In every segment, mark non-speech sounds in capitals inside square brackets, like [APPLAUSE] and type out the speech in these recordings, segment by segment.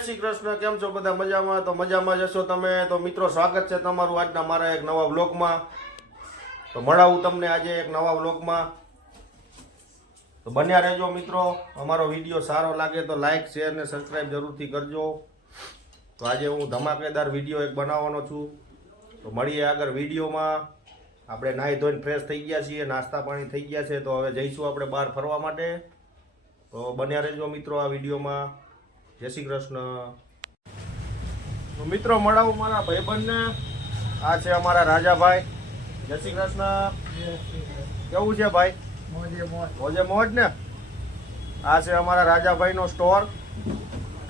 શ્રી કૃષ્ણ, કેમ છો બધા મજામાં? તો મજામાં જશો તમે? તો મિત્રો, સ્વાગત છે તમારું આજના મારા એક નવા બ્લોગમાં તો મળાવું તમને આજે એક નવા બ્લોગમાં તો બન્યા રહેજો મિત્રો. અમારો વીડિયો સારો લાગે તો લાઇક શેર ને સબસ્ક્રાઈબ જરૂરથી કરજો. તો આજે હું ધમાકેદાર વીડિયો એક બનાવવાનો છું. તો મળીએ આગળ વિડીયોમાં. આપણે નાહી ધોઈને ફ્રેશ થઈ ગયા છીએ, નાસ્તા પાણી થઈ ગયા છે, તો હવે જઈશું આપણે બહાર ફરવા માટે. તો બન્યા રહેજો મિત્રો આ વિડીયોમાં. જય શ્રી કૃષ્ણ. મિત્રો મળાવું મારા ભાઈબંધને. આ છે અમારા રાજાભાઈ. જય શ્રી કૃષ્ણ. કેવું છે ભાઈ? મોજે મોજ. ને? આ છે અમારા રાજાભાઈનો સ્ટોર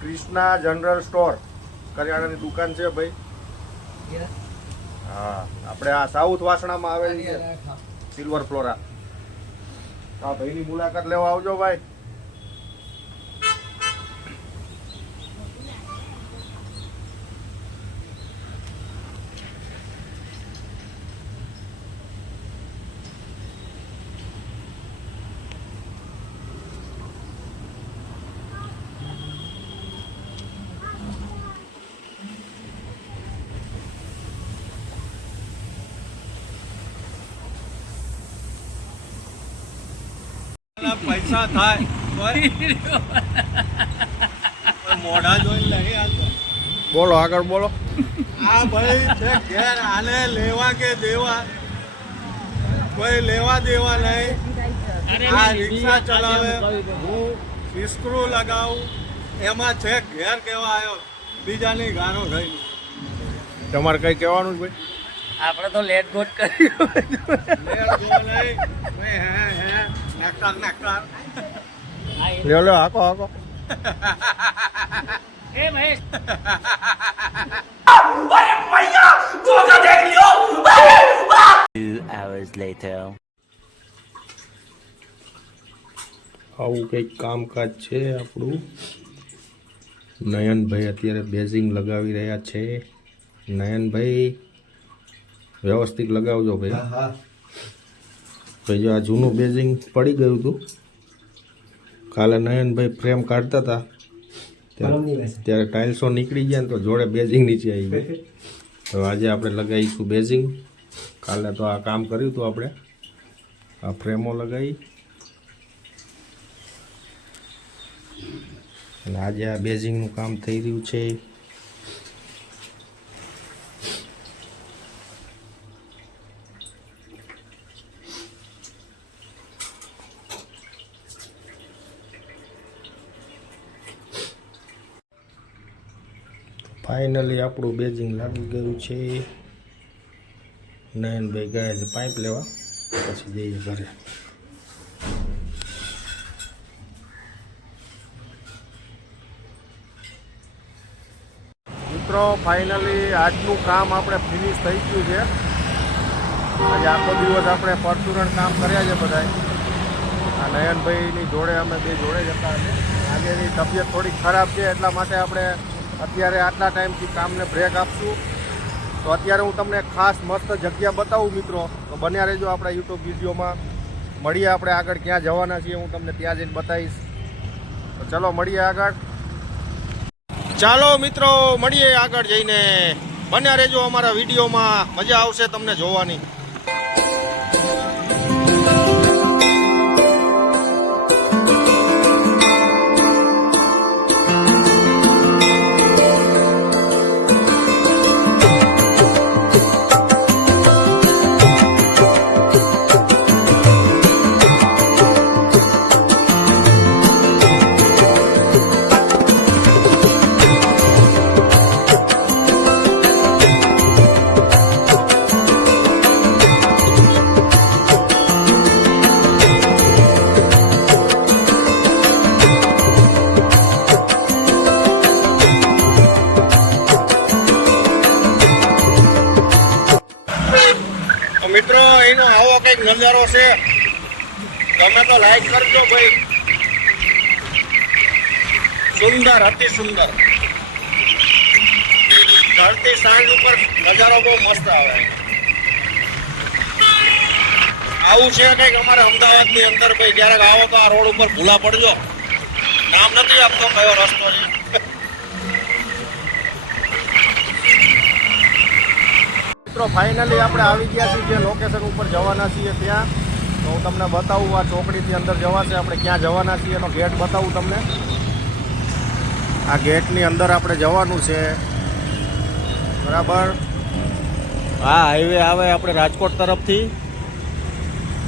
ક્રિષ્ના જનરલ સ્ટોર. કરિયાણાની દુકાન છે ભાઈ. હા આપણે આ સાઉથ વાસણામાં આવેલી છે. સિલ્વર ફ્લોરા આ ભાઈની મુલાકાત લેવા આવજો ભાઈ. પૈસા થાય. [LAUGHS] મોઢા જોઈને લઈ બોલો આગળ બોલો. આ ભાઈ છે ઘેર આને લેવા કે દેવા? કોઈ લેવા દેવા નહીં. આ રિક્ષા ચલાવે. હું સ્ક્રૂ લગાવું. એમાં છે ઘેર કેવા આવ્યો બીજાની ગાનો થઈ તમારે કઈ કહેવાનું છે ભાઈ? આપણે તો લેટ ગોટ કર્યું. લેટ જો નહીં. નકર નકર લ્યો લ્યો હાકો હાકો. એ મહેશ. Two hours later. આવું કંઈક કામકાજ છે આપણું? નયનભાઈ અત્યારે બેઝિંગ લગાવી રહ્યા છે. નયનભાઈ વ્યવસ્થિત લગાવજો ભાઈ. ભાઈ જો આ જૂનું બેઝિંગ પડી ગયું હતું. કાલે નયનભાઈ ફ્રેમ કાઢતા હતા. ત્યારે ત્યારે ટાઇલ્સો નીકળી ગયા ને તો જોડે બેઝિંગ નીચે આવી ગઈ. તો આજે આપણે લગાવીશું બેઝિંગ. કાલે તો આ કામ કર્યું હતું આપણે. આ ફ્રેમો લગાવી. અને આજે આ બેઝિંગનું કામ થઈ રહ્યું છે. ફાઇનલી આપણું બેઝિંગ લાગી ગયું છે. નયનભાઈ ગયા છે, પાઇપ લેવા. પછી જઈએ ઘરે. મિત્રો ફાઇનલી આજનું કામ આપણે ફિનિશ થઈ ગયું છે. આજે આખો દિવસ આપણે પરચુરણ કામ કર્યા છે બધા આ નયનભાઈની જોડે અમે બે જોડે જતા હતા આજેની તબિયત થોડી ખરાબ છે, એટલા માટે આપણે અત્યારે આટલા ટાઈમથી કામને બ્રેક આપશું. તો અત્યારે હું તમને ખાસ મસ્ત જગ્યા બતાવું મિત્રો. તો બન્યા રહેજો આપણા યુટ્યુબ વિડીયોમાં. મળીએ આપણે આગળ ક્યાં જવાના છીએ હું તમને ત્યાં જઈને બતાવીશ. તો ચાલો મળીએ આગળ. ચાલો મિત્રો, મળીએ આગળ જઈને. બન્યા રહેજો અમારા વિડીયોમાં. મજા આવશે તમને જોવાની. તો લાઈક કરજો ભાઈ. સુંદર, અતિ સુંદર. ધરતી સાંજ ઉપર નજારો બહુ મસ્ત આવે. આવું છે કંઈક અમારે અમદાવાદની અંદર ભાઈ. ક્યારેક આવો તો આ રોડ ઉપર ભૂલા પડજો. નામ નથી આપતો, કયો રસ્તો છે. મિત્રો ફાઇનલી આપણે આવી ગયા છીએ જે લોકેશન ઉપર જવાના છીએ ત્યાં. તો હું તમને બતાવું આ ચોકડીથી અંદર જવાશે. આપણે ક્યાં જવાના છીએ એનો ગેટ બતાવું તમને. આ ગેટની અંદર આપણે જવાનું છે. બરાબર? આ હાઈવે આવે આપણે રાજકોટ તરફથી.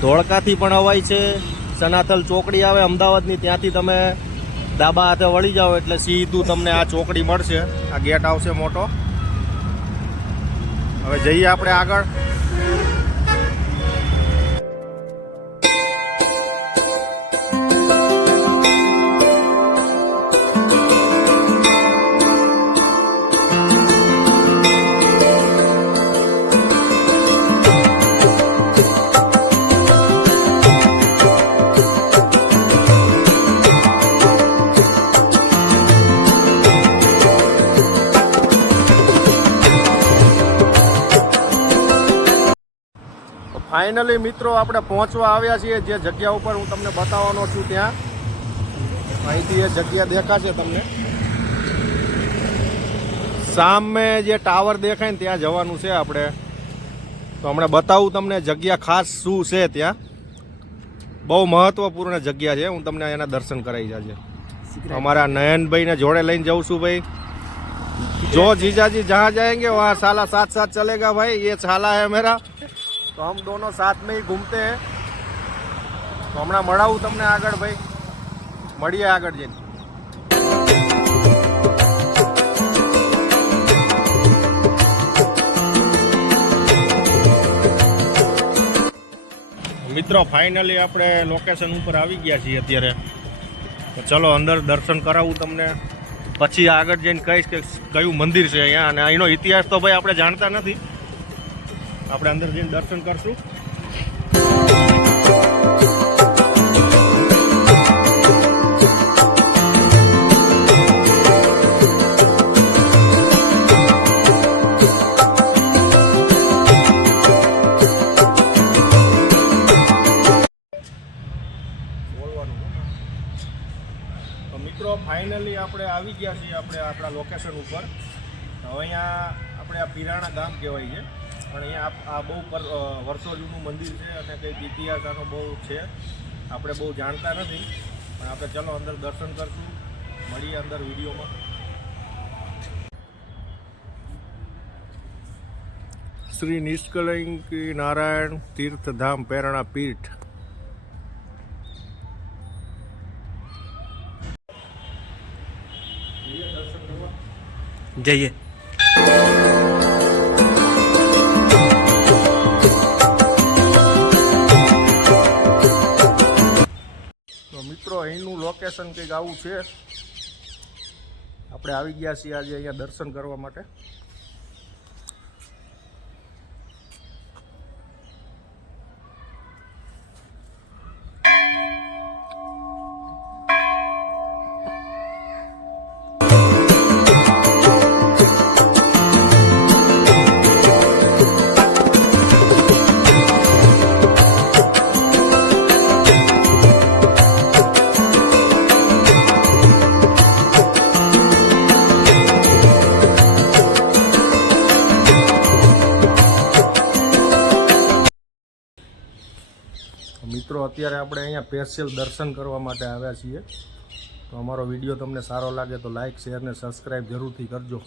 ધોળકાથી પણ અવાય છે. સનાથલ ચોકડી આવે, અમદાવાદની. ત્યાંથી તમે ડાબા હાથે વળી જાઓ એટલે સીધું તમને આ ચોકડી મળશે. આ ગેટ આવશે મોટો. હવે જઈએ આપણે આગળ. ફાઇનલી મિત્રો આપણે પહોંચવા આવ્યા છીએ જે જગ્યા ઉપર હું તમને બતાવવાનો છું ત્યાં અહીંથી એ જગ્યા દેખાશે તમને સામે જે ટાવર દેખાય ને ત્યાં જવાનું છે આપણે તો હમણાં બતાવું તમને જગ્યા ખાસ શું છે ત્યાં બહુ મહત્વપૂર્ણ જગ્યા છે હું તમને એના દર્શન કરાવી જાજે અમારા નયનભાઈને જોડે લઈને જઉં છું ભાઈ जो जीजा जी जहाँ जाएंगे वहाँ साला साथ साथ चलेगा भाई ये साला है मेरा તો અમ દોનો સાથ મેં ઘૂમતે તો હમણાં મળાવું તમને આગળ ભાઈ. મળીએ આગળ જઈને. મિત્રો ફાઇનલી આપણે લોકેશન ઉપર આવી ગયા છીએ અત્યારે. તો ચલો, અંદર દર્શન કરાવું તમને. પછી આગળ જઈને કહીશ કે કયું મંદિર છે અહીંયા. અને અહીંનો ઇતિહાસ તો ભાઈ આપણે જાણતા નથી. આપણે અંદર જઈને દર્શન કરશું. મિત્રો ફાઇનલી આપણે આવી ગયા છીએ આપણે આપણા લોકેશન ઉપર. અહીંયા આપણે આ પિરાણા ગામ કહેવાય છે. પણ અહીંયા આ- આ બહુ પર વર્ષો જૂનું મંદિર છે અને કંઈક ઇતિહાસ આનો બહુ છે. આપણે બહુ જાણતા નથી પણ આપણે ચલો અંદર દર્શન કરશું. મળીએ અંદર વિડીયોમાં. શ્રી નિષ્કલંકી નારાયણ તીર્થધામ પ્રેરણા પીઠ. જઈએ. લોકેશન કંઈક આવું છે? આપણે આવી ગયા છીએ આજે અહીંયા દર્શન કરવા માટે. મિત્રો, અત્યારે આપણે અહીંયા પેશિયલ દર્શન કરવા માટે આવ્યા છીએ. તો અમારો વીડિયો તમને સારો લાગે તો લાઇક શેર ને સબસ્ક્રાઈબ જરૂરથી કરજો.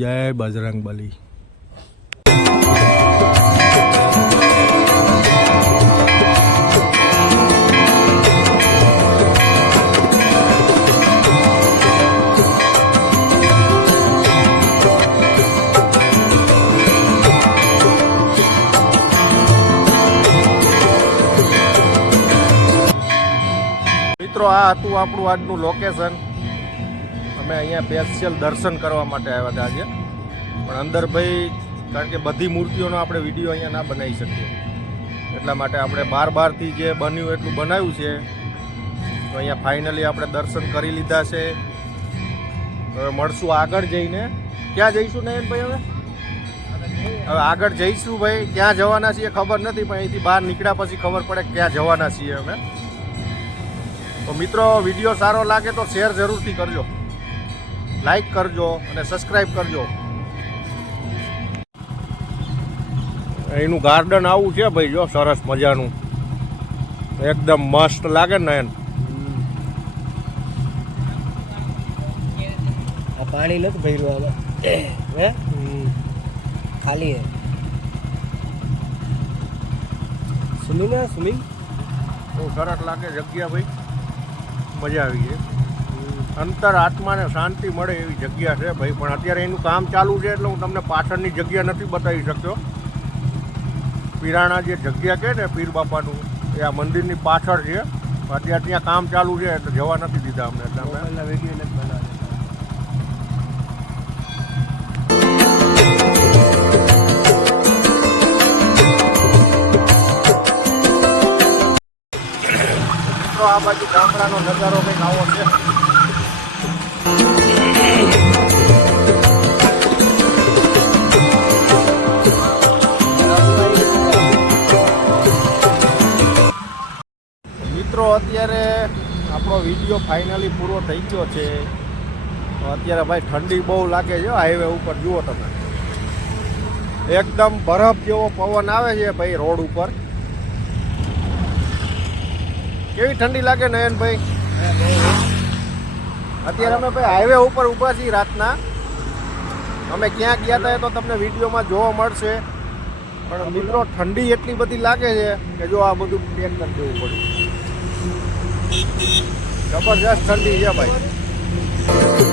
જય બજરંગ બલી આ હતું આપણું આજનું લોકેશન અમે અહીંયા સ્પેશિયલ દર્શન કરવા માટે આવ્યા હતા આજે. પણ અંદર ભાઈ, કારણ કે બધી મૂર્તિઓનો આપણે વીડિયો અહીંયા ના બનાવી શકીએ. એટલા માટે આપણે બાર બારથી જે બન્યું એટલું બનાવ્યું છે. તો અહીંયા ફાઇનલી આપણે દર્શન કરી લીધા છે. હવે મળશું આગળ જઈને. ક્યાં જઈશું નયનભાઈ હવે? હવે આગળ જઈશું ભાઈ. ક્યાં જવાના છીએ ખબર નથી, પણ અહીંથી બહાર નીકળ્યા પછી ખબર પડે ક્યાં જવાના છીએ અમે. તો મિત્રો વીડિયો સારો લાગે તો શેર જરૂરથી કરજો. લાઈક કરજો અને સબસ્ક્રાઈબ કરજો. એનું ગાર્ડન આવું છે ભાઈ જો સરસ મજાનું. એકદમ મસ્ત લાગે ને એમ. પાણી નથી ભર્યું હવે હે? ખાલી હે. સુમિન સ્વિમિંગ? બહુ સરસ લાગે જગ્યા ભાઈ. મજા આવી છે. અંતર આત્માને શાંતિ મળે એવી જગ્યા છે ભાઈ. પણ અત્યારે એનું કામ ચાલુ છે એટલે હું તમને પાછળની જગ્યા નથી બતાવી શકતો. પીરાણા જે જગ્યા કહે ને પીર બાપાનું, એ આ મંદિરની પાછળ છે. અત્યારે ત્યાં કામ ચાલુ છે, એટલે જવા નથી દીધા અમને એટલે અમે. વીડિયો નથી મિત્રો આ બાજુ ગામડાનો નજારો કંઈક આવો છે. મિત્રો, અત્યારે આપણો વીડિયો ફાઇનલી પૂરો થઈ ગયો છે. તો અત્યારે ભાઈ ઠંડી બહુ લાગે છે હાઈવે ઉપર જુઓ તમે. એકદમ બરફ જેવો પવન આવે છે ભાઈ રોડ ઉપર. કેવી ઠંડી લાગે નયનભાઈ? અત્યારે અમે ભાઈ હાઈવે ઉપર ઊભા છીએ રાતના. અમે ક્યાં ગયા હતા તો તમને વિડીયોમાં જોવા મળશે. પણ મિત્રો, ઠંડી એટલી બધી લાગે છે કે જો આ બધું પેક કરી દેવું પડ્યું જબરજસ્ત ઠંડી છે ભાઈ.